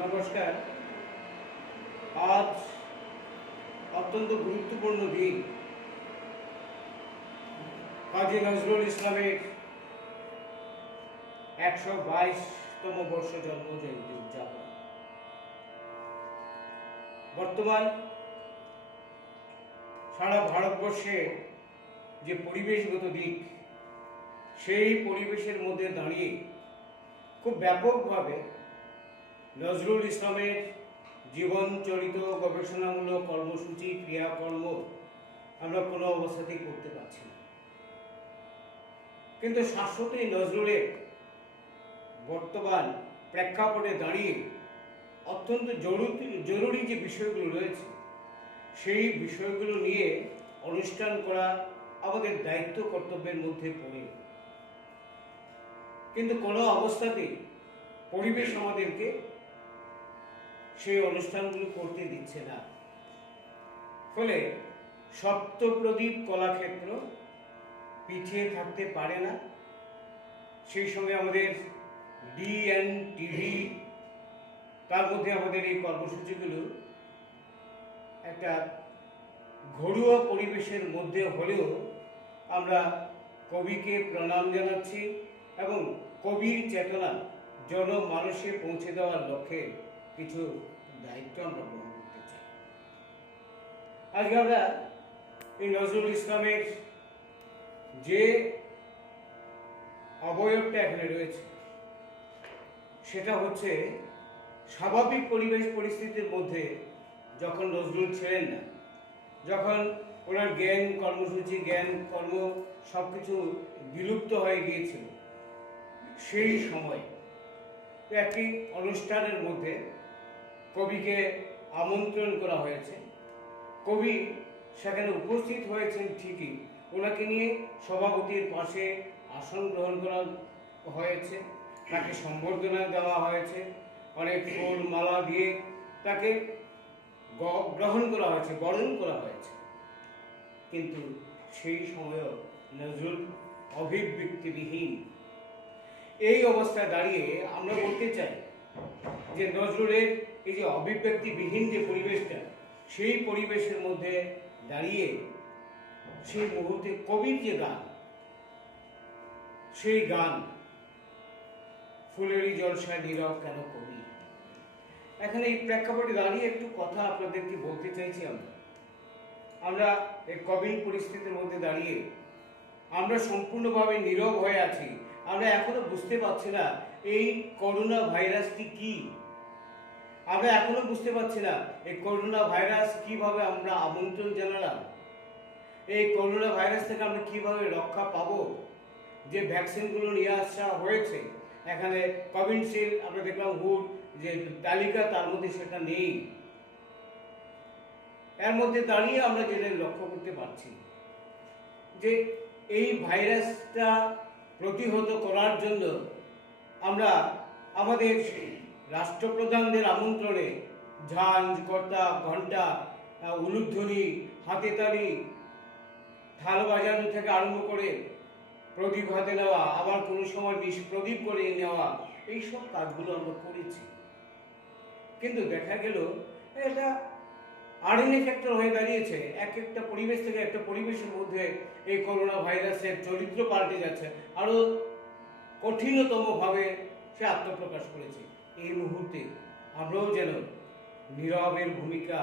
নমস্কার। আজ অত্যন্ত গুরুত্বপূর্ণ দিন। কাজী নজরুল ইসলামের ১২২তম বর্ষ জন্মজয়ন্তী উদযাপন। বর্তমান সারা ভারতবর্ষে যে পরিবেশগত দিক, সেই পরিবেশের মধ্যে দাঁড়িয়ে খুব ব্যাপকভাবে নজরুল ইসলামের জীবনচরিত গবেষণামূলক কর্মসূচি, ক্রিয়াকর্ম আমরা কোনো অবস্থাতেই করতে পারছি না। কিন্তু শাশ্বতই নজরুলের বর্তমান প্রেক্ষাপটে দাঁড়িয়ে অত্যন্ত জরুরি যে বিষয়গুলো রয়েছে, সেই বিষয়গুলো নিয়ে অনুষ্ঠান করা আমাদের দায়িত্ব কর্তব্যের মধ্যে পড়ে। কিন্তু কোনো অবস্থাতেই পরিবেশ আমাদেরকে সেই অনুষ্ঠানগুলো করতে দিচ্ছে না। ফলে সপ্তপ্রদীপ কলাক্ষেত্র পিছিয়ে থাকতে পারে না। সেই সঙ্গে আমাদের DNTV, তার মধ্যে আমাদের এই কর্মসূচিগুলো একটা ঘরোয়া পরিবেশের মধ্যে হলেও আমরা কবিকে প্রণাম জানাচ্ছি এবং কবির চেতনা জনমানসে পৌঁছে দেওয়ার লক্ষ্যে কিছু দায়িত্ব আমরা গ্রহণ করতে চাই। আজকে আমরা এই নজরুল ইসলামের যে অবয়বটা এখানে রয়েছে, সেটা হচ্ছে স্বাভাবিক পরিবেশ পরিস্থিতির মধ্যে যখন নজরুল ছিলেন না, যখন ওনার জ্ঞান কর্মসূচি, জ্ঞান কর্ম সবকিছু বিলুপ্ত হয়ে গিয়েছিল, সেই সময় একটি অনুষ্ঠানের মধ্যে কবিকে আমন্ত্রণ করা হয়েছে। কবি সেখানে উপস্থিত হয়েছেন ঠিকই, ওনাকে নিয়ে সভাপতির পাশে আসন গ্রহণ করা হয়েছে, তাকে সম্বর্ধনা দেওয়া হয়েছে, অনেক ফুল মালা দিয়ে তাকে গ্রহণ করা হয়েছে, বরণ করা হয়েছে। কিন্তু সেই সময়ও নজরুল অভিব্যক্তিবিহীন। এই অবস্থায় দাঁড়িয়ে আমরা বলতে চাই যে নজরুলের এই যে অভিব্যক্তিবিহীন যে পরিবেশটা, সেই পরিবেশের মধ্যে দাঁড়িয়ে সেই মুহূর্তে কবির যে গান, সেই গান ফুলেরই জলসায় নীরব কেন কবি। এখানে এই প্রেক্ষাপটে দাঁড়িয়ে একটু কথা আপনাদেরকে বলতে চাইছি। আমরা এই কবির পরিস্থিতির মধ্যে দাঁড়িয়ে আমরা সম্পূর্ণভাবে নীরব হয়ে আছি। আমরা এখনো বুঝতে পারছি না এই করোনা ভাইরাসটি কি। আমরা এখনো বুঝতে পারছি না এই করোনা ভাইরাস কিভাবে আমরা আমন্ত্রণ জানালাম, এই করোনা ভাইরাস থেকে আমরা কিভাবে রক্ষা পাবো। যে ভ্যাকসিনগুলো নিয়ে আসা হয়েছে, এখানে কোভিশিল্ড আমরা দেখলাম হুড যে তালিকা, তার মধ্যে সেটা নেই। এর মধ্যে দাঁড়িয়ে আমরা যেটা লক্ষ্য করতে পারছি যে এই ভাইরাসটা প্রতিহত করার জন্য আমরা আমাদের রাষ্ট্রপ্রধানদের আমন্ত্রণে ঝাঁঝ, কর্তা, ঘণ্টা, উলুধ্বনি, হাতে তালি, থাল বাজানো থেকে আরম্ভ করে প্রদীপ হাতে নেওয়া, আবার কোনো সময় প্রদীপ করে নেওয়া, এইসব কাজগুলো আমরা করেছি। কিন্তু দেখা গেল এটা আরএনএ ফ্যাক্টর হয়ে দাঁড়িয়েছে। এক একটা পরিবেশ থেকে একটা পরিবেশের মধ্যে এই করোনা ভাইরাসের চরিত্র পাল্টে যাচ্ছে, আরো কঠিনতম ভাবে সে আত্মপ্রকাশ করেছে। এই মুহূর্তে আমরাও যেন নীরবের ভূমিকা,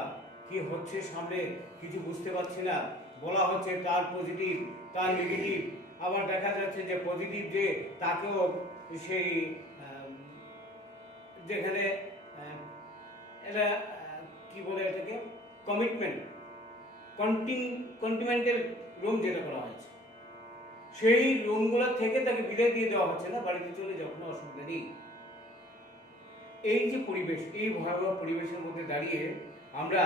কি হচ্ছে সামনে কিছু বুঝতে পারছি না। বলা হচ্ছে তার পজিটিভ, তার নেগেটিভ, আবার দেখা যাচ্ছে যে পজিটিভ যে তাকেও সেই যেখানে এটা কি বলে এটাকে কন্টিনেন্টাল রুম যেটা করা হয়েছে, সেই রুমগুলো থেকে তাকে বিদায় দিয়ে দেওয়া হচ্ছে না, বাড়িতে চলে যাও, কোনো অসুবিধা নেই। এই যে পরিবেশ, এই ভয়াবহ পরিবেশের মধ্যে দাঁড়িয়ে আমরা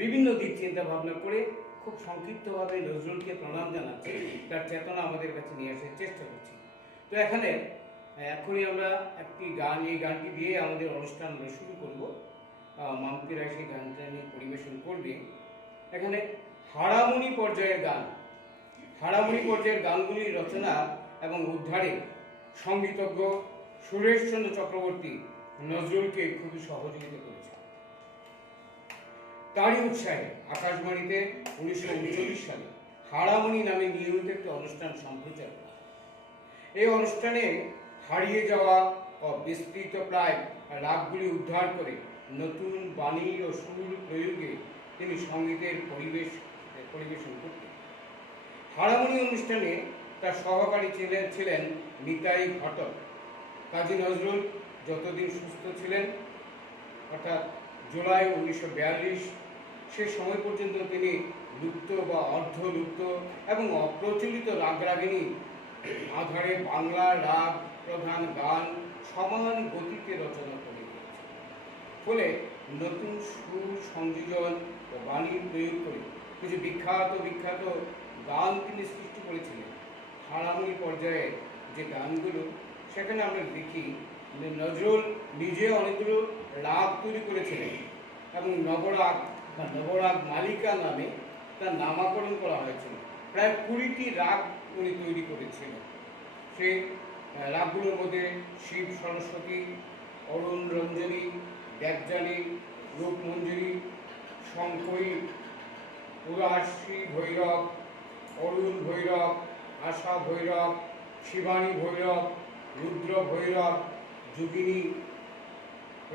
বিভিন্ন দিক চিন্তা ভাবনা করে খুব সংক্ষিপ্তভাবে নজরুলকে প্রণাম জানাচ্ছি, তার চেতনা আমাদের কাছে নিয়ে আসার চেষ্টা করছি। তো এখানে এখনই আমরা একটি গান, এই গানটি দিয়ে আমাদের অনুষ্ঠান আমরা শুরু করব। মাম্পিরা সেই গানটা নিয়ে পরিবেশন করবে। এখানে হারামণি পর্যায়ের গান, হারামণি পর্যায়ের গানগুলির রচনা এবং উদ্ধারে সঙ্গীতজ্ঞ সুরেশচন্দ্র চক্রবর্তী নজরুলকে খুবই সহযোগিতা করেছে। তারই উৎসাহে আকাশবাণীতে 1939 সালে হারামণি নামে নিয়মিত একটি অনুষ্ঠান সম্প্রচার হয়। এই অনুষ্ঠানে হারিয়ে যাওয়া ও বিস্তৃত প্রায় রাগগুলি উদ্ধার করে নতুন বাণী ও সুর প্রয়োগে তিনি সঙ্গীতের পরিবেশন করতেন। হারামণি অনুষ্ঠানে তার সহকারী ছিলেন নিতাই ঘটক। কাজী নজরুল যতদিন সুস্থ ছিলেন, অর্থাৎ জুলাই 1942, সে সময় পর্যন্ত তিনি লুপ্ত বা অর্ধলুপ্ত এবং অপ্রচলিত রাগরাগিণী আধারে বাংলা রাগ প্রধান গান সমান গতিতে রচনা করে দিয়েছে। ফলে নতুন সুর সংযোজন ও বাণী প্রয়োগ করে কিছু বিখ্যাত গান তিনি সৃষ্টি করেছিলেন। হারামণি পর্যায়ে যে গানগুলো, সেখানে আমরা দেখি নজরুল নিজে অনেকগুলো রাগ তৈরি করেছিলেন এবং নবরাগ বা নবরাগ মালিকা নামে তার নামাকরণ করা হয়েছিল। প্রায় 20টি রাগ উনি তৈরি করেছিলেন। সেই রাগগুলোর মধ্যে শিব সরস্বতী, অরুণ রঞ্জনী, দেবযানী, রূপমঞ্জুরি, শঙ্করী, উদাসী ভৈরব, অরুণ ভৈরব, আশা ভৈরব, শিবানী ভৈরব, রুদ্র ভৈরব, যোগিনী,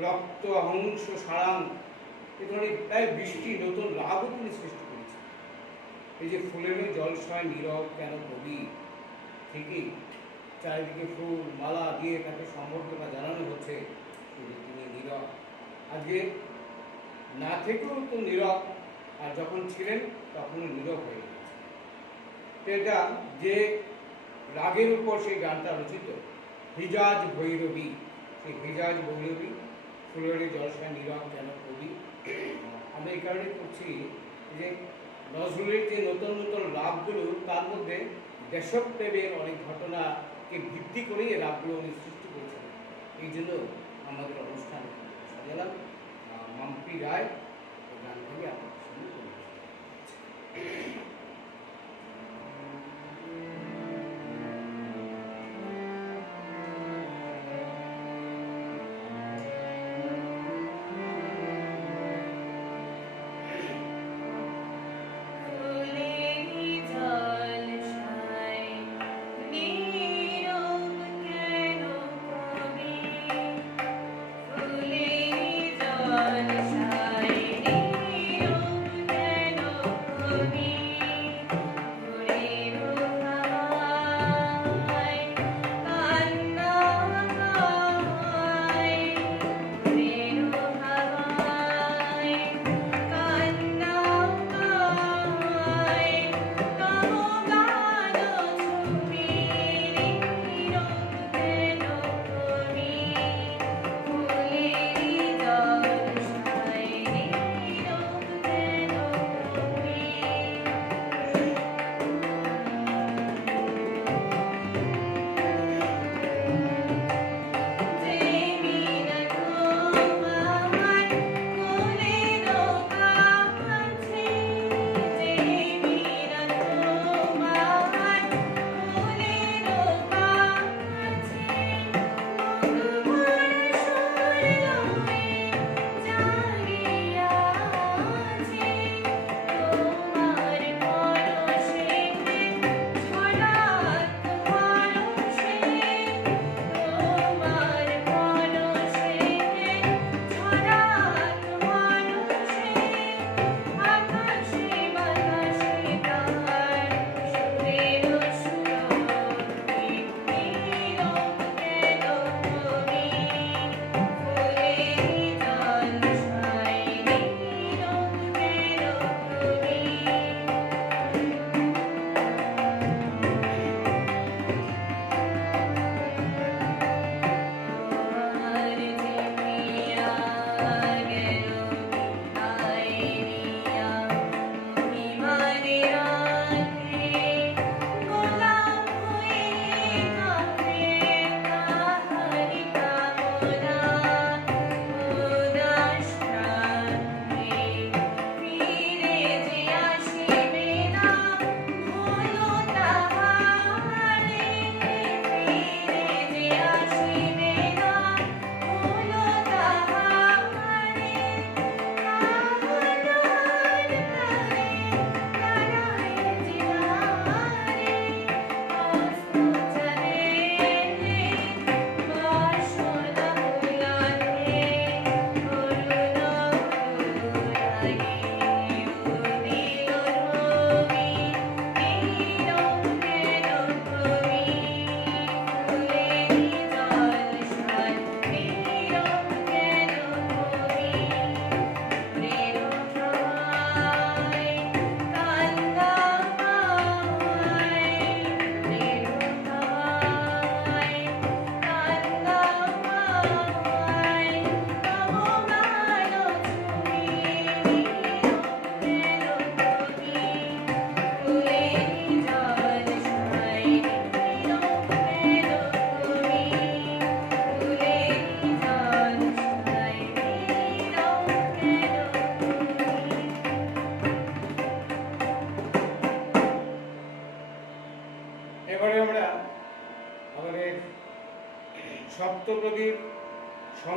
রক্ত হংস সারাং, এ ধরনের প্রায় 20টি নতুন রাগও তিনি সৃষ্টি করেছেন। এই যে ফুলেরও জলসায় নীরব কেন কবি, ঠিকই চারিদিকে ফুল মালা দিয়ে তাকে সম্বর্ধনা জানানো হচ্ছে, কিন্তু তিনি নীরব। আজকে না থেকেও তো নীরব, আর যখন ছিলেন তখনও নীরব হয়ে গেছে। এটা যে রাগের উপর সেই গানটা রচিত, হিজাজ ভৈরবী, সেই হিজাজ ভৈরবী, ফুলের জলসায় নীরব কেন কবি, আমি এই কারণে করছি যে নজরুলের যে নতুন নতুন রাগগুলো, তার মধ্যে দেশপ্রেমের অনেক ঘটনাকে ভিত্তি করেই এই রাগগুলো উনি সৃষ্টি করেছিলেন। এই জন্য আমাদের অনুষ্ঠান সাজালাম। মাম্পি রায় গান থেকে আপনাদের সঙ্গে পরিবেশন।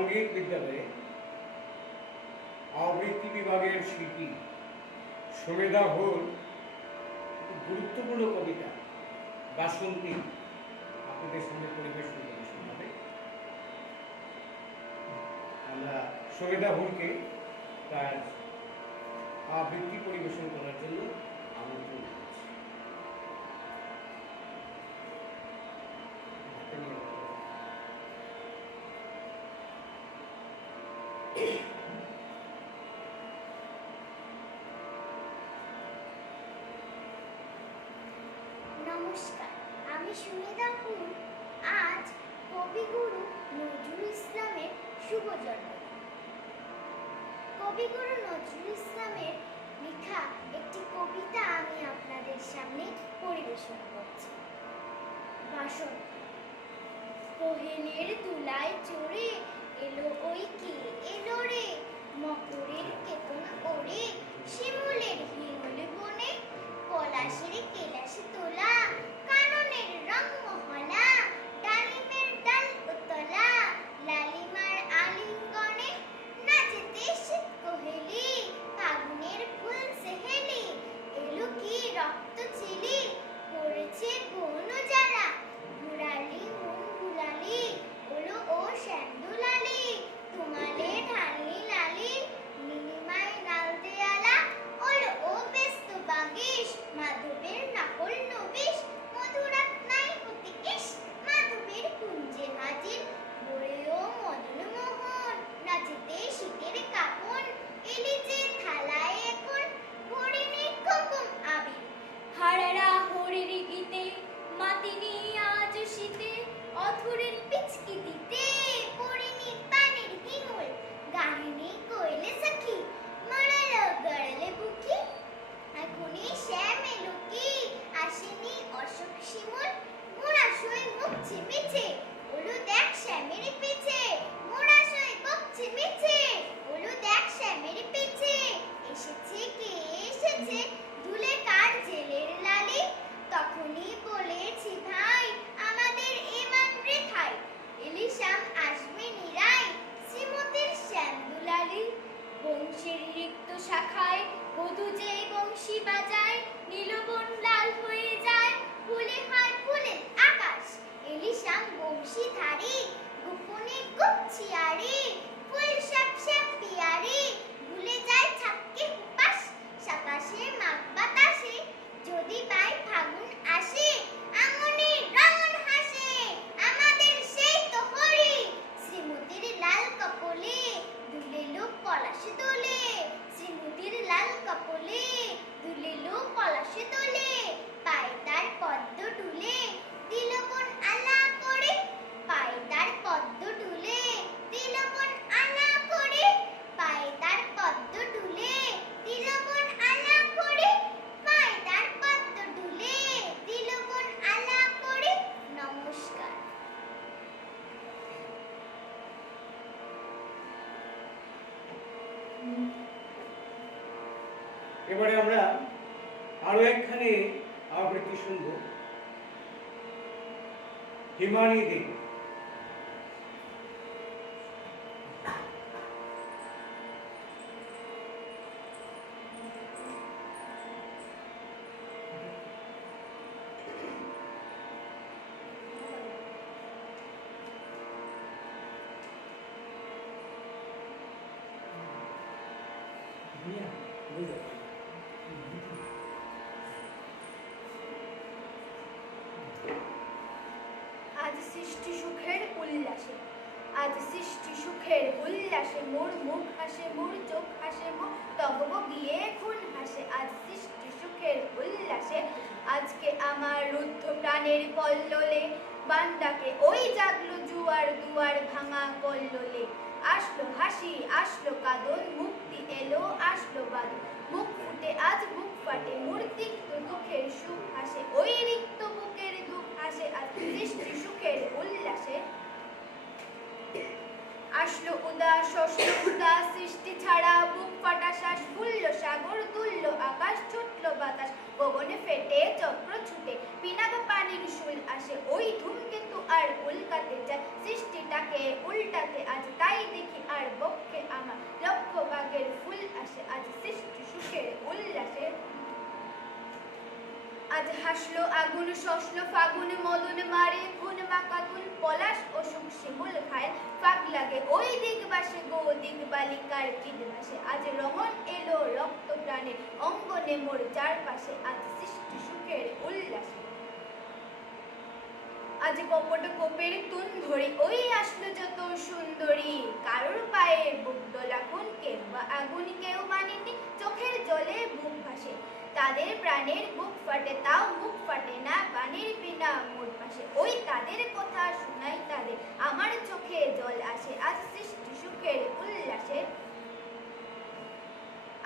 সঙ্গীত বিদ্যালয়ে আবৃত্তি বিভাগের শিল্পী সমেদা হোল গুরুত্বপূর্ণ কবিতা বাসন্তী আপনাদের সামনে পরিবেশন করে শোনাবে। আমরা সমেদা হোলকে তার আবৃত্তি পরিবেশন করার জন্য আমন্ত্রণ করছি। নমস্কার, আমি সুমেদা হুল। আজ কবিগুরু নজরুল ইসলামের শুভ জন্মদিন। কবিগুরু নজরুল ইসলামের লেখা একটি কবিতা আমি আপনাদের সামনে পরিবেশন করছি। বাসন্তী। কোহেলের তুলায় চড়ে এলো ওই কে এলো রে, মকরের কেতন ওড়ে শিমুলের হিমুল বনে, পলাশের কেলাসে তোলা কাননের রং মহলা, ডালিমের ডাল উতলা লালিমার আলিঙ্গনে, নাচেতে শীত কোহেলি ফাগুনের ফুল সেহেলি, এলো কি রক্ত চিলি পড়েছে বন জ্বালা, ঘুরালি মন ভুলালি ওলো ও শ্যান্দুলালি, তোমালে ঢালনি লালি নীলিমায় নাল দেয়ালা, ওলো ও ব্যস্ত বাগিস মাধবের নাকল নবিশ, মধুরাত নাই অতিকেশ মাধবের কুঞ্জে হাজির, বড়েও মদন মোহন নাচেতে শীতের কাপন, এলি যে থালায় এখন ভরিনি কুমকুম আবির, হারারা হরির গীতে মাতিনি আজ শীতে, অথুরের পিচকি দিতে পড়িনি পানির হিঙুল, গাহিনী কইলে সখী মারালো গড়ালে বুকি, এখনই শ্যাম এলো কি আসেনি অশোক শিমুল, মোরাশয় মুখছে মিছে ওলো দেখ শ্যামের পিছে, মোরাশয় বকছে মিছে ওলো দেখ শ্যামের পিছে, এসেছে কে এসেছে দুলে কার জেলের লালি, তখনই বলেছি ভাই আমাদের এমান রেখাই, এলিশাম আসবে নিরাই শ্রীমতীর শ্যামদুলালি, বংশের রিক্ত শাখায় বধূ যে বংশী বাজায়, নীলবন লাল হয়ে যায় ফুলে হয় ফুলের আকাশ, এলিশাম বংশী ধারী গোপনে গুপছিয়ারি, ফুল শ্যাপ শ্যাপ পিয়ারি ভুলে যায় ছাপকে উপাস, সাতাশে মাঘ বাতাসে যদি পাই ফাগুন আসে, আঙনে রঙন হাসে আমাদের সেই তো হরি, শ্রীমতীর লাল কপলে দুলেলো পলাশে দোলে, শ্রীমতীর লাল কপলে দুলেলো পলাশে দোলে, পায়ে তার পদ্ম টুলে দিল বোন আলা করে, পায়ে তার পদ্ম টুলে দিল বোন আলা করে, পায়ে তার পদ্ম টুলে দিল বোন আলা করে, পায়ে তার পদ্ম টুলে দিল বোন আলা করে। নমস্কার। এবারে আমরা আরো একখানে আবৃত্তি শুনব হিমানি দেবী। আজ সৃষ্টি সুখের উল্লাসে, আজ সৃষ্টি সুখের উল্লাসে মোর মুখ হাসে মোর চোখ হাসে মোর তবব গিয়ে খুন হাসে, আজ সৃষ্টি সুখের উল্লাসে, আজকে আমার রুদ্ধ প্রাণের পল্ললে বান্দাকে ওই জাগলো জুয়ার দুয়ার ভাঙা কল্লোলে, আসলো হাসি আসলো কাঁদন মুক্তি এলো আসলো বাদন, মুখ ফুটে আজ বুক ফাটে মোর তিক্ত দুঃখের সুখ হাসে, ওই রিক্ত বুকের দুঃখ হাসে আজ সৃষ্টি সুখের উল্লাসে, আসলো উদাস আসলো উদাস সৃষ্টি ছাড়া বুক ফাটা শ্বাস, ফুলল সাগর তুলল আকাশ ছুটল বাতাস, গগনে ফেটে চক্র ছুটে পিনাক পানির ত্রিশূল আসে, ওই ধূমকেতু আর উল্কাতে যায় সৃষ্টিটাকে উল্টাতে। আজ তাই দেখি আর বক্ষে আমার লক্ষ বাগের ফুল আসে, আজ সৃষ্টি সুখের উল্লাসে। আজ হাসলো আগুন শসলো ফাগুন মদন মারে খুন মাকাতুল পলাশ ও সুখ শিমুল খায় ফাঁক লাগে ওই দিগবাসে গো দিগবালিকার চিদবাসে। আজ রমণ এলো রক্ত প্রাণে অঙ্গনে মোর চারপাশে, আজ সৃষ্টি সুখের উল্লাসে। আজ কপট কোপের তুন ধরি ওই আসলো যত সুন্দরী, কারোর পায়ে বুক দোলা খুন কেউ বা আগুন কেউ মানেনি, চোখের জলে বুক ভাসে তাদের প্রাণের বুক ফাটে তাও মুখ ফাটে না বাণীর বিনা মোর পাশে। ওই তাদের কথা শোনাই তাদের আমার চোখে জল আসে, আজ সৃষ্টি সুখের উল্লাসে।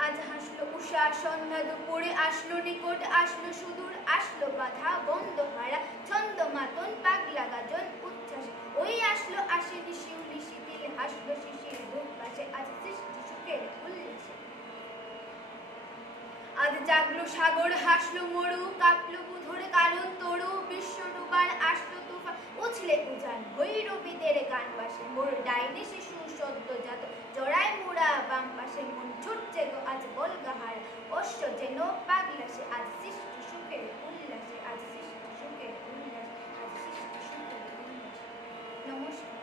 আজ হাসলো উষা সন্ধ্যা দুপুরে আসলো নিকট আসলো সুদূর আসলো বাধা বন্ধ হারা ছন্দ মাতন পাগলা গাজন উচ্ছ্বাস। ওই আসলো আসেনি শিউলি শিথিল হাসলো শিশির বুক পাশে, আজ সৃষ্টি সুখের উল্লাসে। আজ জাগলো সাগর হাসলো মরু কাঁপলো বুধুর কারণ তরু বিশ্ব ডুবার আসলো তুফান উছলে উজান ভৈরবীদের গান পাশে। মোর ডাইনে শিশু সদ্যজাত জড়ায় মোড়া বাম পাশে, মন ছুটছে গো আজ বলগাহার অশ্ব যেন পাগলাসে, আজ সৃষ্টি সুখের উল্লাসে, আজ সৃষ্টি সুখের উল্লাসে, আজ সৃষ্টি সুখের উল্লাসে। নমস্কার।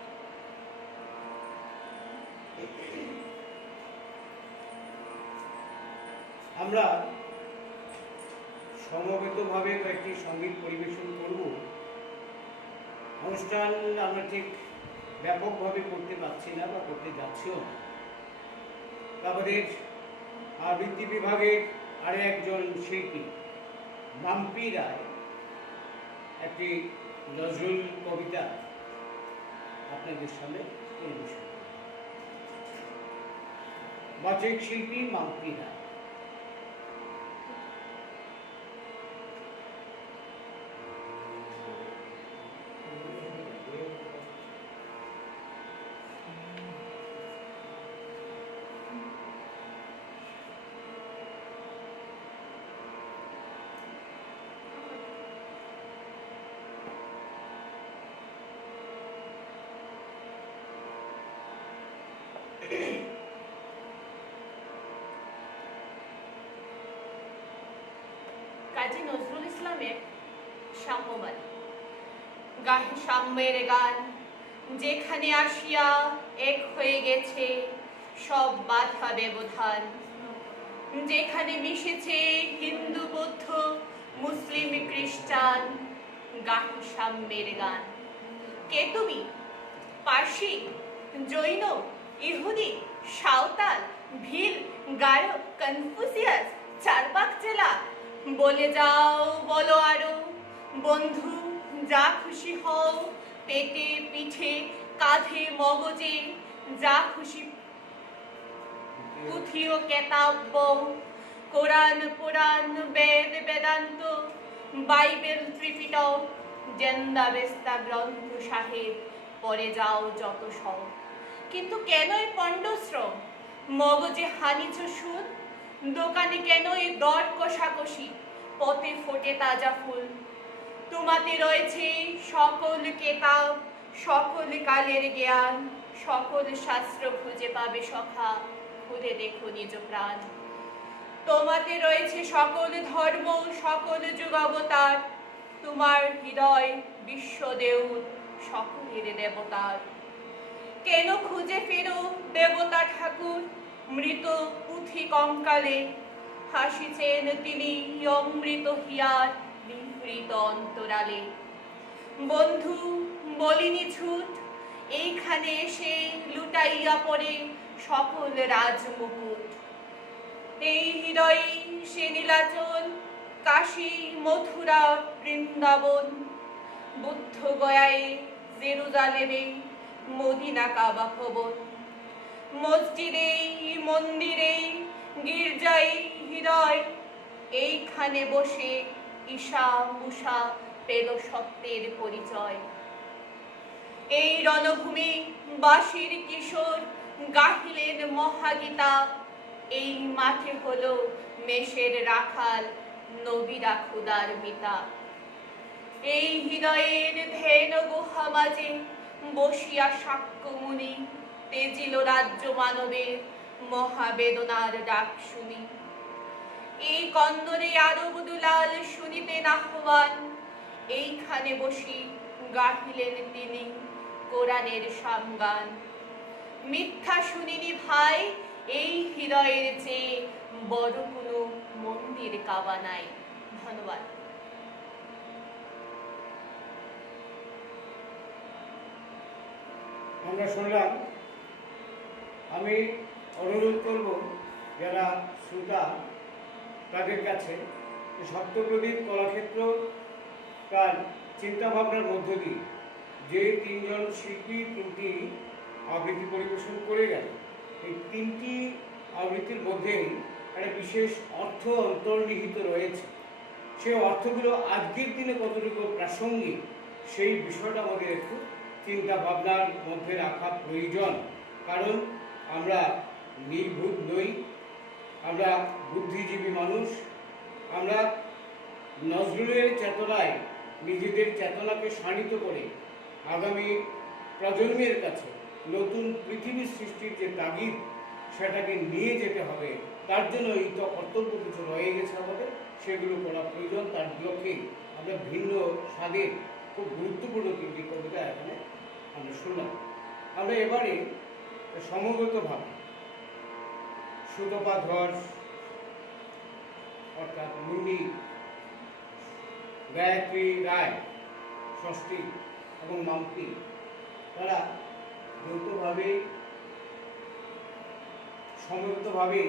আমরা সমবেতভাবে কয়েকটি সঙ্গীত পরিবেশন করব। অনুষ্ঠান আমরা ঠিক ব্যাপকভাবে করতে পারছি না বা করতে যাচ্ছিও না। আমাদের আবৃত্তি বিভাগের আরো একজন শিল্পী মাম্পি রায় একটি নজরুল কবিতা আপনাদের সামনে পরিবেশন করবেন। বাচিক শিল্পী মাম্পি রায়। কাজী নজরুল ইসলামের সাম্যবাদী। গাহে সাম্যের গান, যেখানে আসিয়া এক হয়ে গেছে সব বাধা ব্যবধান, যেখানে মিশেছে হিন্দু বৌদ্ধ মুসলিম খ্রিস্টান। গাহে সাম্যের গান। কে তুমি? পার্সি, জৈন, ইহুদি, সাঁওতাল, ভিল, গারো, কনফুসিয়াস, চারবাক জেলা, বলে যাও বলো আরো বন্ধু যা খুশি হও, পেটে পিঠে কাঁধে মগজে যা খুশি পুঁথি ও কেতাব্য, কোরআন পুরাণ বেদ বেদান্ত বাইবেল ত্রিপিটক জেন্দাবেস্তা গ্রন্থ সাহেব পরে যাও যত সব। কিন্তু কেন এই পণ্ডশ্রম? মগজে হানিছ সুদ, দোকানে কেন এই দর কষাকষি, পথে ফোটে তাজা ফুল। তোমাতে রয়েছে সকল কেতাব, সকল কালের জ্ঞান, সকল শাস্ত্র খুঁজে পাবে সখা, খুলে দেখো নিজ প্রাণ। তোমাতে রয়েছে সকল ধর্ম, সকল যুগাবতার, তোমার হৃদয় বিশ্বদেউল সকলের দেবতার। কেন খুঁজে ফেরো দেবতা ঠাকুর মৃত পুঁথি কঙ্কালে, হাসিছেন তিনি অমৃত হিয়ার নিভৃত অন্তরালে। বন্ধু বলিনি ছুট, এইখানে এসে লুটাইয়া পড়ে সকল রাজমুকুট। এই হৃদয়ে সে নীলাচল, কাশী মথুরা বৃন্দাবন, বুদ্ধ গয়ায় জেরুজালেমে মদিনা কাবা ভবন। মসজিদে মন্দিরে গির্জায় হৃদয়, এইখানে বসে ঈশা মুষা পেল সত্যের পরিচয়। এই রণভূমি বাঁশির কিশোর গাহিলেন মহাগীতা, এই মাঠে হলো মেষের রাখাল নবীরা খুদার মিতা। এই হৃদয়ের ধেন গুহা মাঝে বসিয়া সাক্ষ্যমুনি তেজিল রাজ্য মানবের মহাবেদনার ডাক শুনি। এই কন্দরে আরব দুলাল শুনিতেন আহ্বান, এইখানে বসি গাহিলেন তিনি কোরআনের সামগান। মিথ্যা শুনিনি ভাই, এই হৃদয়ের চেয়ে বড় কোনো মন্দির কাবা নাই। ধন্যবাদ। আমরা শুনলাম। আমি অনুরোধ করব যারা শ্রোতা তাদের কাছে সপ্তপ্রদীপ কলাক্ষেত্র তার চিন্তাভাবনার মধ্য দিয়ে যে তিনজন শিল্পী তিনটি আবৃত্তি পরিবেশন করে গেল, এই তিনটি আবৃত্তির মধ্যেই একটা বিশেষ অর্থ অন্তর্নিহিত রয়েছে। সেই অর্থগুলো আজকের দিনে কতটুকু প্রাসঙ্গিক সেই বিষয়টা আমাদের একটু চিন্তা ভাবনার মধ্যে রাখা প্রয়োজন। কারণ আমরা নির্ভুল নই, আমরা বুদ্ধিজীবী মানুষ। আমরা নজরুলের চেতনায় নিজেদের চেতনাকে শানিত করে আগামী প্রজন্মের কাছে নতুন পৃথিবী সৃষ্টির যে তাগিদ সেটাকে নিয়ে যেতে হবে। তার জন্য এই তো কর্তব্য কিছু রয়ে গেছে আমাদের, সেগুলো করা প্রয়োজন। তার লক্ষ্যে আমরা ভিন্ন স্বাদের খুব গুরুত্বপূর্ণ তিনটি কবিতা এখানে আমরা শুনলাম। আমরা এবারে সমবেতভাবে সুতপা ধর অর্থাৎ মুন্নি, গায়ত্রী রায়, ষষ্ঠী এবং মাম্পি, তারা যৌথভাবে সমবেতভাবে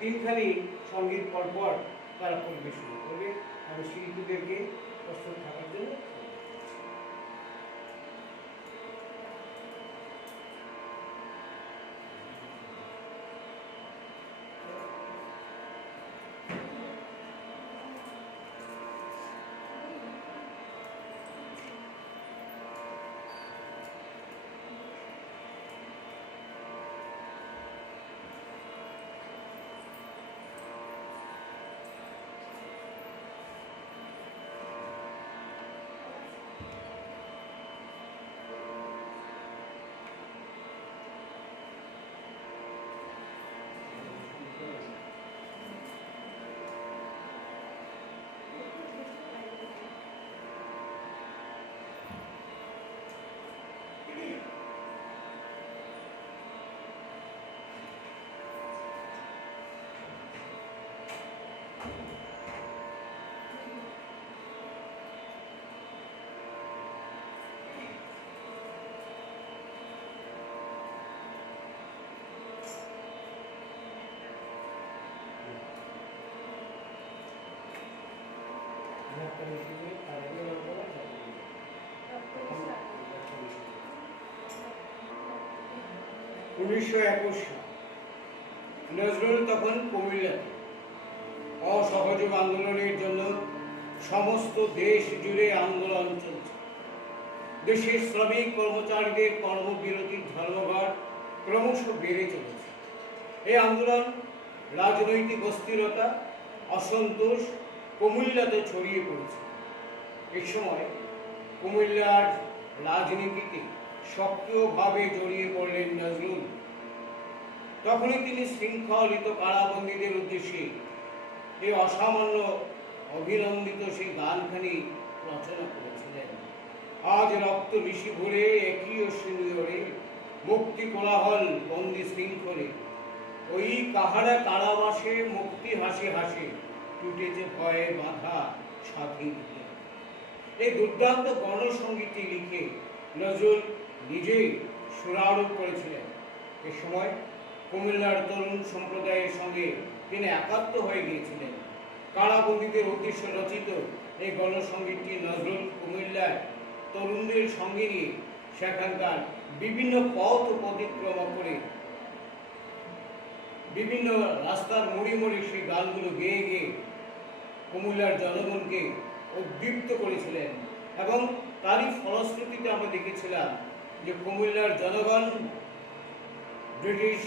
তিনখানি সঙ্গীত পরপর তারা পরিবেশন করবে। আমি শিল্পীদেরকে প্রস্তুত থাকার জন্য 1921 সাল নজরুল তখন কুমিল্লাতে অসহযোগ আন্দোলনের জন্য সমস্ত দেশ জুড়ে আন্দোলন চলছে। দেশের শ্রমিক কর্মচারীদের কর্মবিরতির ধর্মঘট ক্রমশ বেড়ে চলেছে। এই আন্দোলন, রাজনৈতিক অস্থিরতা, অসন্তোষ কুমিল্লাতে ছড়িয়ে পড়েছে। এই সময় কুমিল্লার রাজনীতিতে সক্রিয়ভাবে জড়িয়ে পড়লেন নজরুল। তখনই তিনি শৃঙ্খলিত কারাবন্দীদের উদ্দেশ্যে এই অসামান্য অভিনন্দিত সেই গানখানি রচনা করেছিলেন। আজ রক্ত মিশি ভরে একই অশ্বিনীরে মুক্তি কোলাহল বন্দি শৃঙ্খলে, ওই কাহারা কারাবাসে মুক্তি হাসে হাসে টুটেছে ভয়ে বাধা স্বাধীন। এই দুর্দান্ত গণসঙ্গীতটি লিখে নজরুল নিজেই সুরারোপ করেছিলেন। এ সময় কুমিল্লার তরুণ সম্প্রদায়ের সঙ্গে তিনি একাত্ম হয়ে গিয়েছিলেন। কারাবন্দীদের উদ্দেশ্যে রচিত এই গণসঙ্গীতটি নজরুল কুমিল্লার তরুণদের সঙ্গে নিয়ে সেখানকার বিভিন্ন পথ অতিক্রম করে বিভিন্ন রাস্তার মুড়ি মুড়ি সেই গানগুলো গেয়ে গেয়ে কুমিল্লার জনগণকে উদ্দীপ্ত করেছিলেন। এবং তারই ফলশ্রুতিতে আমরা দেখেছিলাম যে কুমিল্লার জনগণ ব্রিটিশ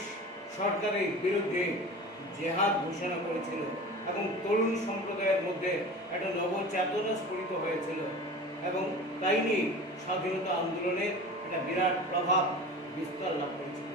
সরকারের বিরুদ্ধে জেহাদ ঘোষণা করেছিল এবং তরুণ সম্প্রদায়ের মধ্যে একটা নবচেতনা স্ফুরিত হয়েছিল এবং তাই নিয়ে স্বাধীনতা আন্দোলনের একটা বিরাট প্রভাব বিস্তার লাভ করেছিল।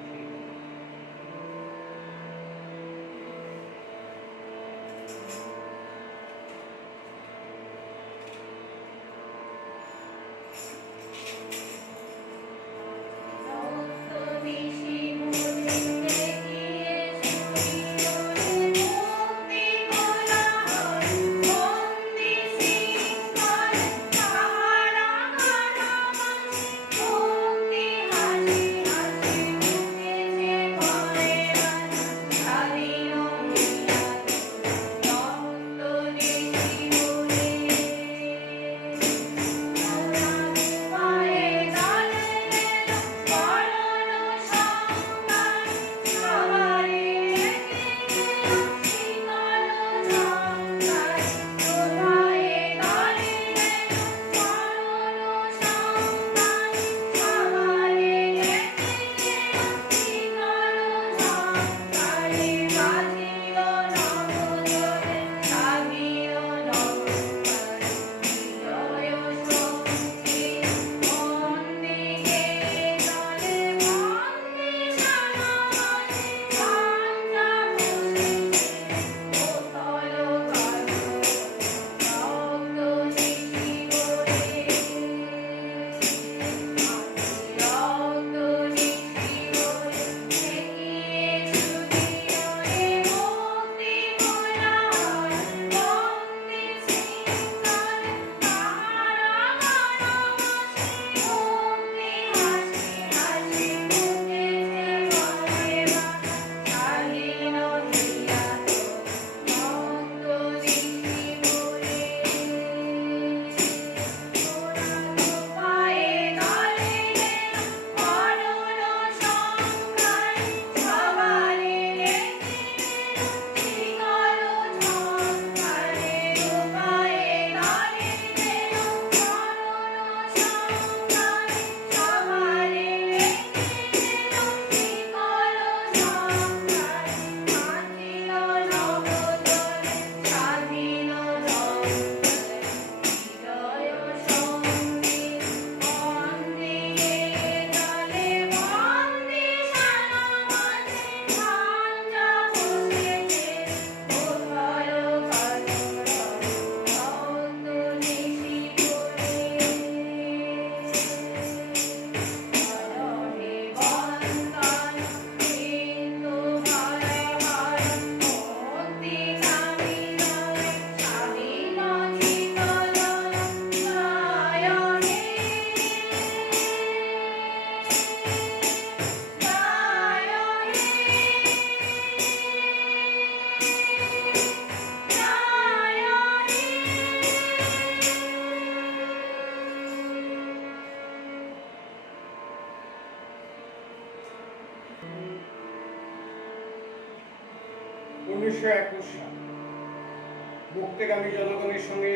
মুক্তিকামী জনগণের সঙ্গে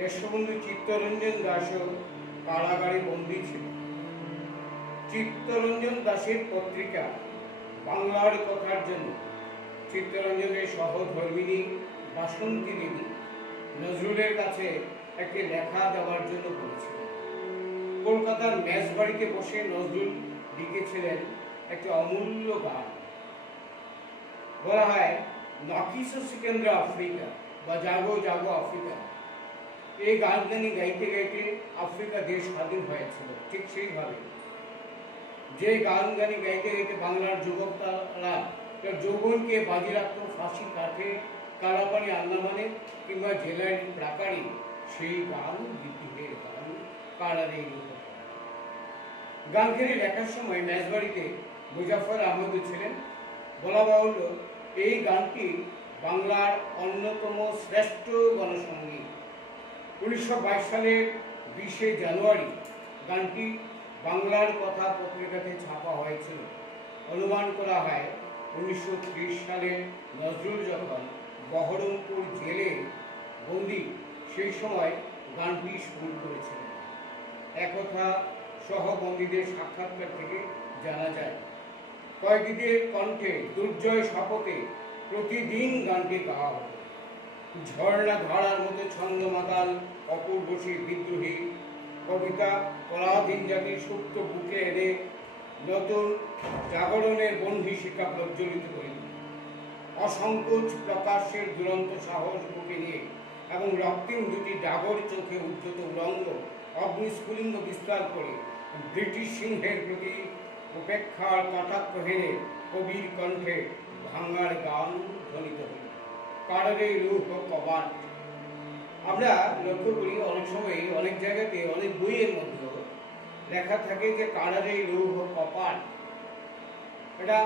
দেশবন্ধু চিত্তরঞ্জন দাসও কারাগারে বন্দী ছিল। চিত্তরঞ্জন দাসের পত্রিকা বাংলার কথার জন্য চিত্তরঞ্জনের সহধর্মিণী বাসন্তী দেবী নজরুলের কাছে একটি লেখা দেওয়ার জন্য বলেছিল। কলকাতার মেজবাড়িতে বসে নজরুল লিখেছিলেন একটি অমূল্য গান, বলা হয় নাকিস সিকেন্দ্র আফ্রিকা বা জাগো জাগো আফ্রিকা। এই গান গাইতে গাইতে আফ্রিকা দেশ স্বাধীন হয়েছিল। ঠিক সেইভাবে যে গান গাইতে গাইতে বাংলার যুবকরা তার যৌবনকে বাজি রাখত ফাঁসি কাঠে, কালাপানি আন্দামানে কিংবা জেলার প্রাকারে, সেই গান গীতিকের গান কারারে। গানখানি লেখার সময় মেজবাড়িতে মুজাফর আহমদ ছিলেন। বলা বাহুল্য এই গানটি বাংলার অন্যতম শ্রেষ্ঠ গণসঙ্গীত। 1922 সালের 20শে জানুয়ারি গানটি বাংলার কথা পত্রিকাতে ছাপা হয়েছিল। অনুমান করা হয় 1930 সালে নজরুল যখন বহরমপুর জেলে বন্দী, সেই সময় গানটি সুর করেছিলেন। একথা সহবন্দীদের সাক্ষাৎকার থেকে জানা যায়। কয়েদিদের কণ্ঠে দুর্জয় শপথে প্রতিদিন গানটি গাওয়া হতো। ঝর্ণা ধারার মতো ছন্দ মাতাল অপূর্ব সেই বিদ্রোহী কবিতা পরাধীন জাতির সুপ্ত বুকে এনে নতুন জাগরণের বন্ধি শিখা প্রজ্বলিত করিল। অসংকোচ প্রকাশের দুরন্ত সাহস বুকে নিয়ে এবং রক্তিম দুটি ডাগর চোখে উদ্ধত উলঙ্গ অগ্নিস্ফুলিঙ্গ বিস্তার করে ব্রিটিশ সিংহের প্রতি উপেক্ষার কটাক্ষ হেনে কবির কণ্ঠে ভাঙার গান ধ্বনিত হল। কারারে রূহ কবাট। আমরা লক্ষ্য করি অনেক সময় অনেক জায়গাতে অনেক বইয়ের মধ্যে লেখা থাকে যে কারারে রূহ কপাট। এটা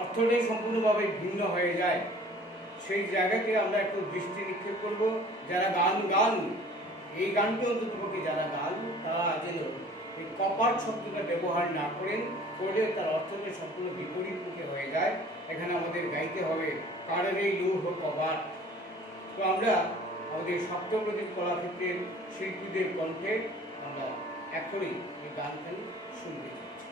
অর্থটাই সম্পূর্ণভাবে ভিন্ন হয়ে যায়। সেই জায়গাতে আমরা একটু দৃষ্টি নিক্ষেপ করব। যারা গান এই গানটি অন্ততপক্ষে যারা গান তারা যেন এই কপাট শব্দটা ব্যবহার না করেন, করলে তার অর্থটা সম্পূর্ণ বিপরীতমুখী হয়ে যায়। এখানে আমাদের গাইতে হবে কারারে রূহ কপাট। তো আমরা আমাদের সপ্তপ্রদীপ কলাক্ষেত্রের শিল্পীদের কণ্ঠে আমরা এখনই এই গানখানি শুনতে চাচ্ছি।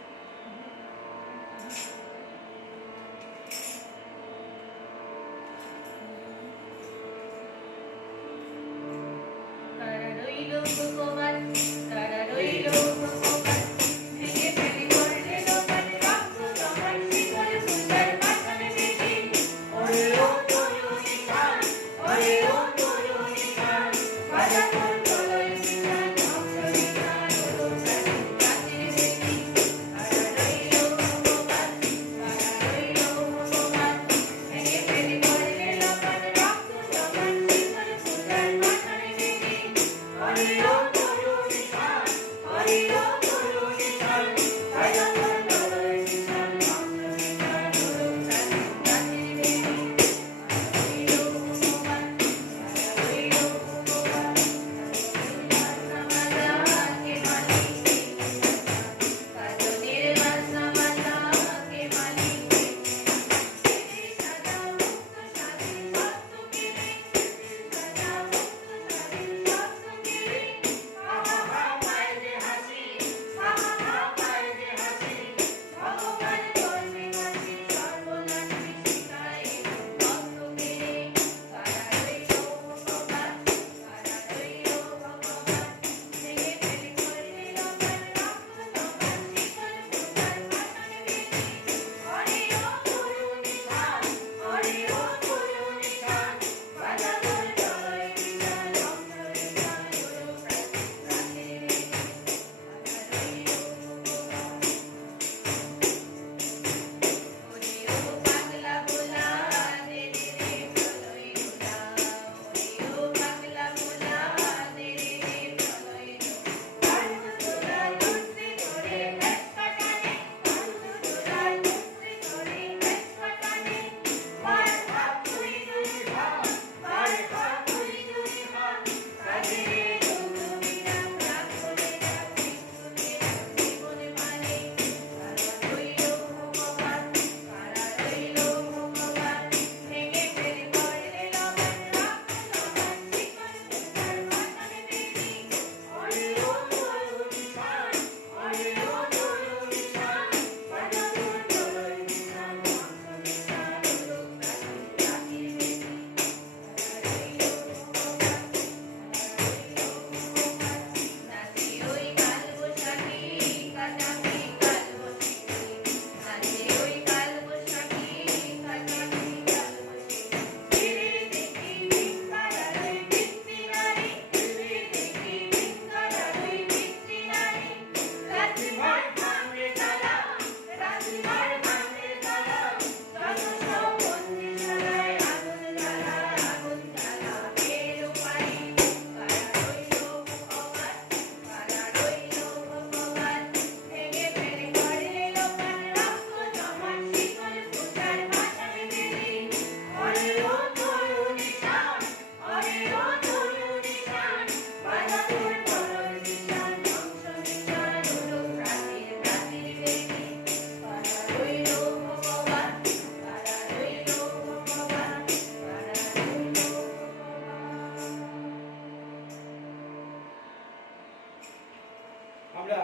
আমরা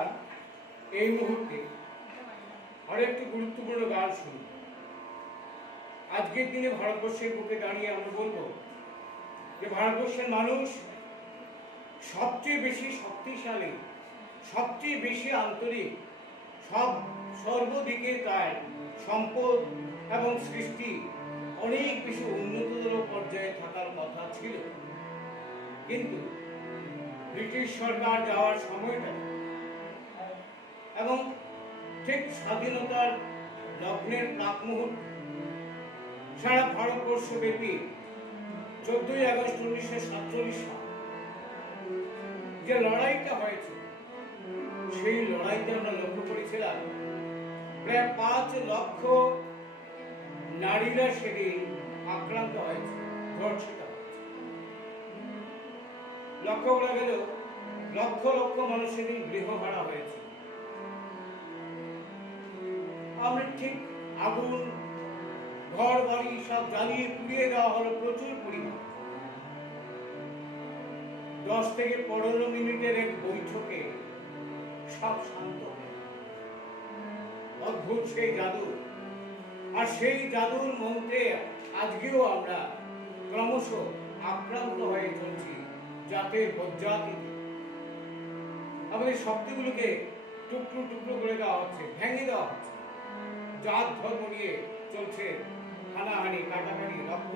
এই মুহূর্তে আরেকটি গুরুত্বপূর্ণ গান শুনব। আজকের দিনে ভারতবর্ষের বুকে দাঁড়িয়ে আমরা বলবো যে ভারতবর্ষের মানুষ সবচেয়ে বেশি শক্তিশালী, সবচেয়ে বেশি আন্তরিক, সর্বদিকে তার সম্পদ এবং সৃষ্টি অনেক বেশি উন্নততর পর্যায়ে থাকার কথা ছিল। কিন্তু ব্রিটিশ সরকার যাওয়ার সময়টা এবং ঠিক স্বাধীনতার লগ্নের প্রাক মুহূর্ত সারা ভারতবর্ষ ব্যাপী 14ই আগস্ট 1947 সাল যে লড়াইটা হয়েছে, সেই লড়াইতে আমরা লক্ষ্য করেছিলাম প্রায় 5 লক্ষ নারীরা সেদিন আক্রান্ত হয়েছে, ধর্ষিত হয়েছে। লক্ষ্য করা গেল লক্ষ লক্ষ মানুষ সেদিন গৃহহারা হয়েছে। আমরা ঠিক আগুন, ঘর বাড়ি সব জ্বালিয়ে পুড়িয়ে দেওয়া হলো প্রচুর পরিমাণ। 10 থেকে 15 মিনিটের এক বৈঠকে সব শান্ত হয়ে গেল। অদ্ভুত সেই জাদু, আর সেই জাদুর মন্ত্রে আজকেও আমরা ক্রমশ আক্রান্ত হয়ে চলছি জাতের বজ্জাতিতে। আমাদের শক্তিগুলোকে টুকরো টুকরো করে দেওয়া হচ্ছে, ভেঙে দেওয়া হচ্ছে। জাত ধর্ম নিয়ে চলছে হানাহানি, কাটাকাটি, রক্ত।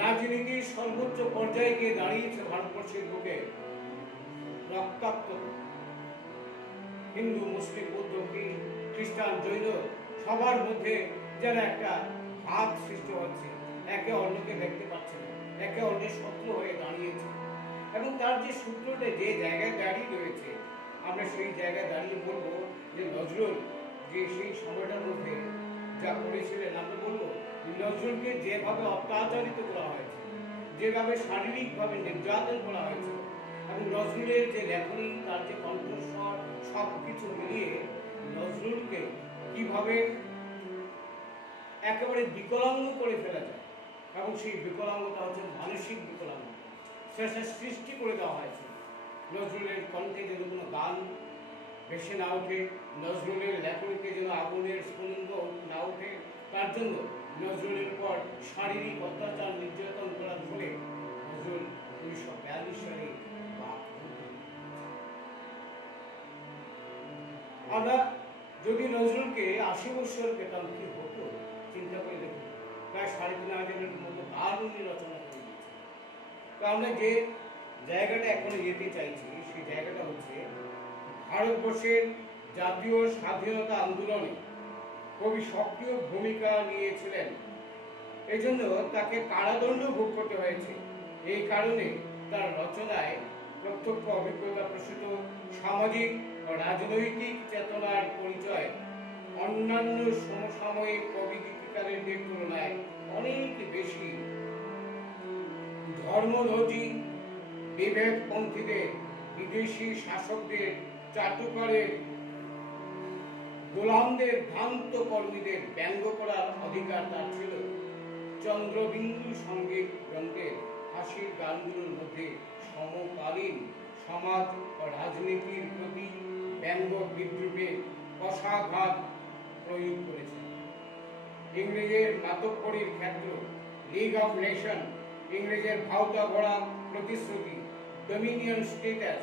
রাজনীতির সর্বোচ্চ পর্যায়ে গিয়ে দাঁড়িয়েছে ভারতবর্ষের বুকে রক্তাক্ত। হিন্দু, মুসলিম, বৌদ্ধ, খ্রিস্টান, জৈন সবার মধ্যে যেন একটা ভাব সৃষ্টি হচ্ছে। একে অন্যকে দেখতে পাচ্ছে না, একে অন্যের শত্রু হয়ে দাঁড়িয়েছে। এবং তার যে সূত্রটা যে জায়গায় দাঁড়িয়ে রয়েছে, আমরা সেই জায়গায় দাঁড়িয়ে বলবো যে নজরুল যে সেই সময়টার মধ্যে যা করেছিলেন, আমরা বলবো নজরুলকে যেভাবে অত্যাচারিত করা হয়েছে, যেভাবে শারীরিকভাবে নির্যাতন করা হয়েছে, এবং নজরুলের যে লেখনী, তার যে কণ্ঠস্বর, সব কিছু মিলিয়ে নজরুলকে কিভাবে একেবারে বিকলাঙ্গ করে ফেলা যায়, এবং সেই বিকলাঙ্গতা হচ্ছে মানসিক বিকলাঙ্গ, সেটা সৃষ্টি করে দেওয়া হয়েছে। নজরুলের কণ্ঠে যেন কোনো গান ভেসে না ওঠে, নজরুলের লেখনীতে যেন আগুনের স্ফুলিঙ্গ না ওঠে, তার জন্য নজরুলের উপর শারীরিক অত্যাচার, নির্যাতন করার ফলে নজরুল 1942 সালে আমরা যদি নজরুলকে 80 বছর পেতাম কি হতো চিন্তা করে দেখুন। প্রায় 3.5 মতো গান উনি রচনা করে দিয়েছেন। তো আমরা যে জায়গাটা এখন যেতে চাইছি, সেই জায়গাটা হচ্ছে ভারতবর্ষের জাতীয় স্বাধীনতা আন্দোলনে কবি সক্রিয় ভূমিকা নিয়েছিলেন। এই জন্য তাকে কারাদণ্ড ভোগ করতে হয়েছে। এই কারণে তার রচনায় প্রত্যক্ষ অভিজ্ঞতা প্রসূত সামাজিক ও রাজনৈতিক চেতনার পরিচয় অন্যান্য সমসাময়িক কবি গীতিকারদের তুলনায় অনেক বেশি। ধর্মধ্বজি, বিবেকপন্থীদের, বিদেশি শাসকদের, চাটুকারের, গোলামদের, ভ্রান্ত কর্মীদের ব্যঙ্গ করার অধিকার তার ছিল। চন্দ্রবিন্দু সঙ্গীত গ্রন্থের হাসির গানগুলোর মধ্যে সমকালীন সমাজ ও রাজনীতির প্রতি ব্যঙ্গ বিদ্রুপে কষাঘাত প্রয়োগ করেছেন। ইংরেজের মাতব্বরীর ক্ষেত্র, লিগ অফ নেশন, ইংরেজের ভাওতা ভরা প্রতিশ্রুতি, ডোমিনিয়ন স্টেটাস,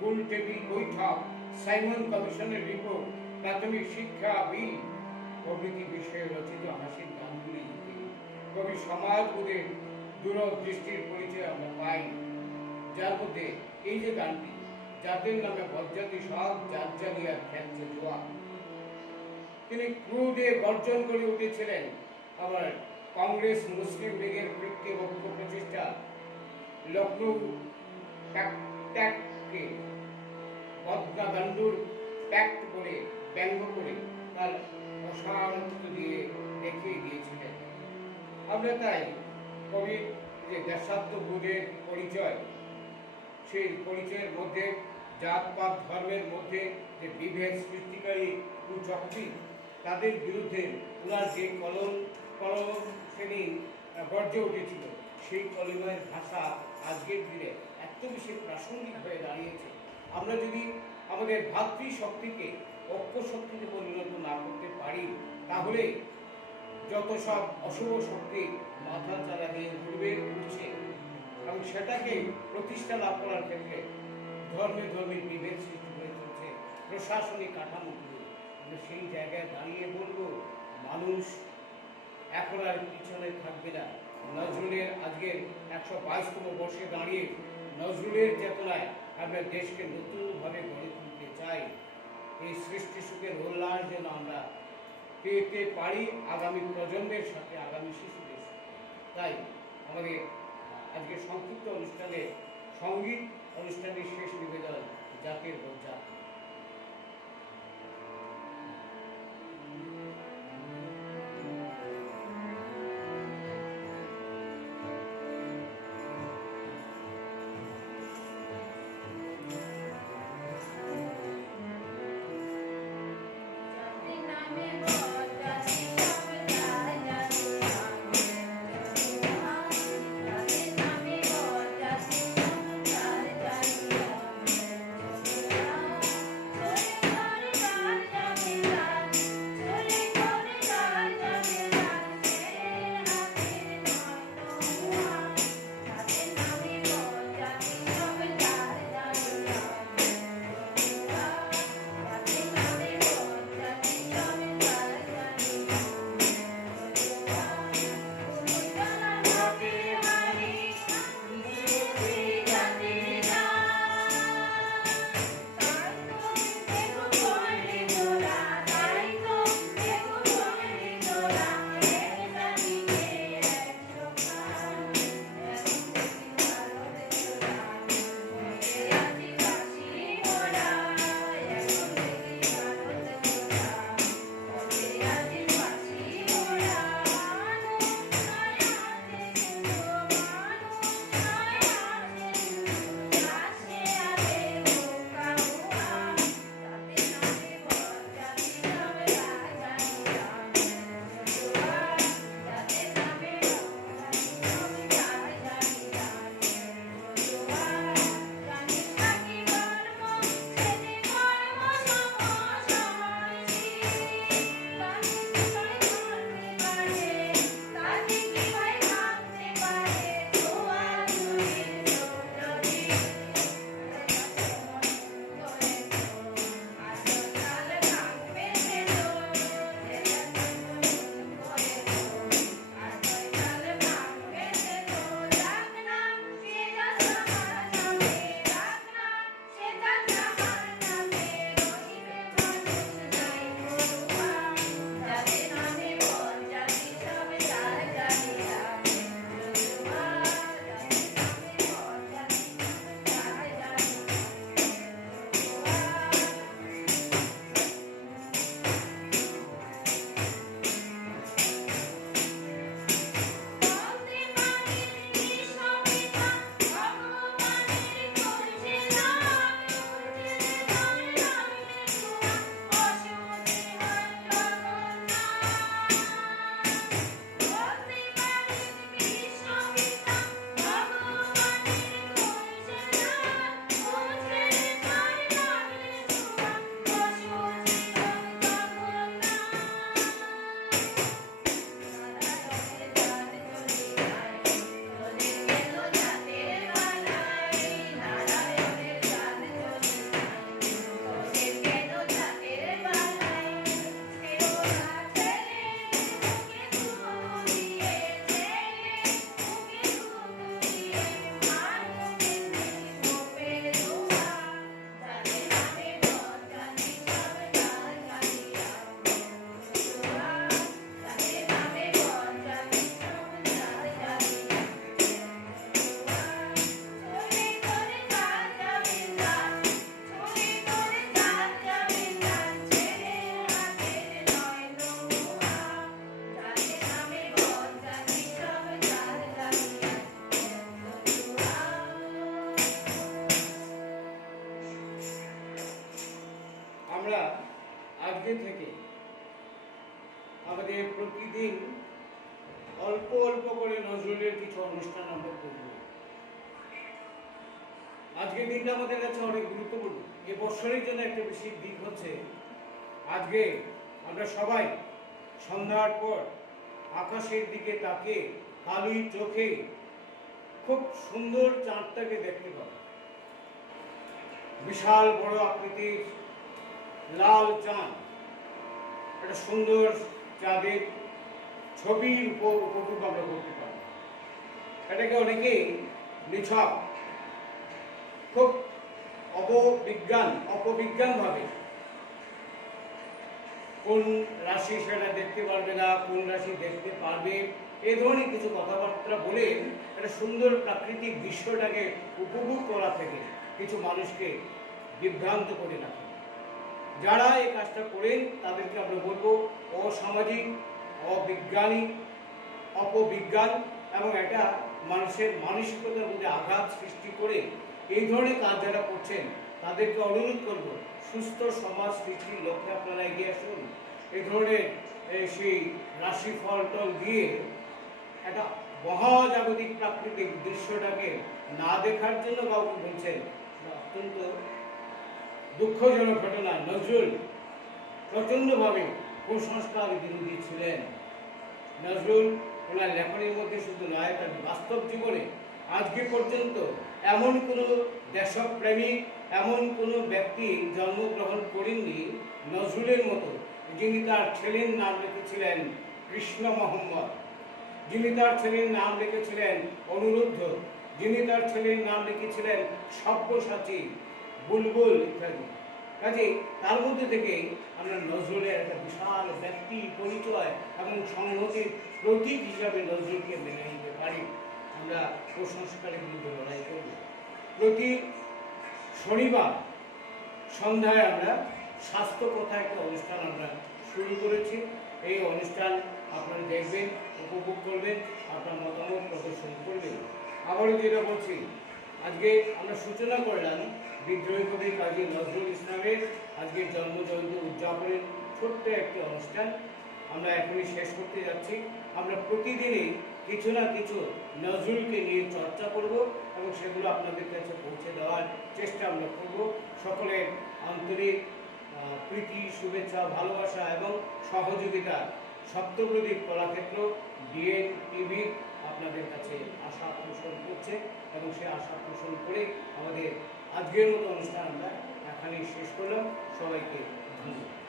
গোল টেবিল বৈঠক, সাইমন কমিশনের রিপোর্ট, প্রাথমিক শিক্ষা বিল প্রভৃতি বিষয়ে রচিত হাসির গানগুলি কবি সমাজবোধের দূরদৃষ্টির পরিচয় আমরা পাই। যার মধ্যে এই যে গানটি, জাতির নামে বজ্জাতি সব জাত জ্বালিয়া খেলছে জোয়া, তিনি ক্রুদে গর্জন করে উঠেছিলেন। আবার কংগ্রেস মুসলিম লীগের কৃত্রিবক্ষ প্রচেষ্টা, লখনৌ প্যাক্টকে পদ্মাগান্ডুর প্যাক্ট করে ব্যঙ্গ করে তার অসারত্ব দিয়ে দেখিয়ে দিয়েছিলেন। আমরা তাই কবির যে দেশাত্মবোধের পরিচয়, সেই পরিচয়ের মধ্যে জাতপাত ধর্মের মধ্যে যে বিভেদ সৃষ্টিকারী কুচক্রী, তাদের বিরুদ্ধে ওনার যে কলম সেদিন গর্জে উঠেছিল, সেই কলমের ভাষা আজকের দিনে এত বেশি প্রাসঙ্গিক হয়ে দাঁড়িয়েছে। আমরা যদি আমাদের ভাতৃশক্তিকে ঐক্য শক্তিতে পরিণত না করতে পারি, তাহলে যত সব অশুভ শক্তি মাথা চারা দিয়ে উঠছে এবং সেটাকে প্রতিষ্ঠা লাভ করার ক্ষেত্রে ধর্মীয় বিভেদ সৃষ্টি করে চলছে প্রশাসনিক কাঠামো। আমরা সেই জায়গায় দাঁড়িয়ে বলবো, মানুষ এখন আর পিছনে থাকবে না। নজরুলের আজকের 122তম বর্ষে দাঁড়িয়ে নজরুলের চেতনায় আমরা দেশকে নতুনভাবে গড়ে তুলতে চাই। এই সৃষ্টি সুখের উল্লাস যেন আমরা পেতে পারি আগামী প্রজন্মের সাথে, আগামী শিশুদের সাথে। তাই আমাদের আজকে সংক্ষিপ্ত অনুষ্ঠানে সঙ্গীত অনুষ্ঠানের শেষ নিবেদন জাতির বজ্জাত। আমরা আজকে থেকে আমাদের প্রতিদিন অল্প অল্প করে নজরুলের কিছু অনুষ্ঠান আমরা করব। আজকের দিনটা আমাদের কাছে অনেক গুরুত্বপূর্ণ। এ বছরের জন্য একটা বিশেষ দিক হচ্ছে আজকে আমরা সবাই সন্ধ্যার পর আকাশের দিকে তাকিয়ে কালি চোখে খুব সুন্দর চাঁদটাকে দেখতে পাবেন। বিশাল বড় আকৃতির লাল চাঁদ, একটা সুন্দর চাঁদের ছবির উপভোগ আমরা করতে পারি। এটাকে অনেকেই নিছক খুব অপবিজ্ঞানভাবে কোন রাশি সেটা দেখতে পারবে না, কোন রাশি দেখতে পারবে, এই ধরনের কিছু কথাবার্তা বলে একটা সুন্দর প্রাকৃতিক দৃশ্যটাকে উপভোগ করা থেকে কিছু মানুষকে বিভ্রান্ত করে রাখে। যারা এই কাজটা করেন তাদেরকে আমরা বলবো অসামাজিক, অবিজ্ঞানিক, অপবিজ্ঞান, এবং এটা মানুষের মানসিকতার মধ্যে আঘাত সৃষ্টি করে এই ধরনের কাজ যারা করছেন তাদেরকে অনুরোধ করব, সুস্থ সমাজ সৃষ্টির লক্ষ্যে আপনারা এগিয়ে আসুন। এই ধরনের সেই রাশিফল টল দিয়ে একটা মহাজাগতিক প্রাকৃতিক দৃশ্যটাকে না দেখার জন্য কাউকে বলছেন, অত্যন্ত দুঃখজনক ঘটনা। নজরুল প্রচণ্ডভাবে কুসংস্কার বিরোধী ছিলেন। নজরুল ওনার লেখনের মধ্যে শুধু নয়, তার বাস্তব জীবনে আজকে পর্যন্ত এমন কোনো দেশপ্রেমিক, এমন কোনো ব্যক্তি জন্মগ্রহণ করেননি নজরুলের মতো, যিনি তার ছেলের নাম রেখেছিলেন কৃষ্ণ মোহাম্মদ, যিনি তার ছেলের নাম রেখেছিলেন অনুরুদ্ধ, যিনি তার ছেলের নাম রেখেছিলেন সব্যসাচী, বুলবুল ইত্যাদি। কাজে তার মধ্যে থেকে আমরা নজরুলের একটা বিশাল ব্যক্তি পরিচয় এবং সংহতির প্রতীক হিসাবে নজরুলকে মেনে নিতে পারি। আমরা কুসংস্কারের বিরুদ্ধে লড়াই করব। প্রতি শনিবার সন্ধ্যায় আমরা স্বাস্থ্য কথা একটা অনুষ্ঠান আমরা শুরু করেছি। এই অনুষ্ঠান আপনারা দেখবেন, উপভোগ করবেন, আপনার মতামত প্রদর্শন করবেন। আবারও যেটা বলছি, আজকে আমরা সূচনা করলাম বিদ্রোহী কবি কাজী নজরুল ইসলামের আজকের জন্মজয়ন্তী উদযাপনের ছোট্ট একটি অনুষ্ঠান আমরা এখনই শেষ করতে যাচ্ছি। আমরা প্রতিদিনই কিছু না কিছু নজরুলকে নিয়ে চর্চা করব এবং সেগুলো আপনাদের কাছে পৌঁছে দেওয়ার চেষ্টা আমরা করব। সকলের আন্তরিক প্রীতি, শুভেচ্ছা, ভালোবাসা এবং সহযোগিতা সপ্তপ্রদীপ কলাক্ষেত্র ডিএন টিভি আপনাদের কাছে আশা পোষণ করছে এবং সে আশা পোষণ করে আমাদের আজকের মতো অনুষ্ঠান আমরা এখানেই শেষ করলাম। সবাইকে ধন্যবাদ।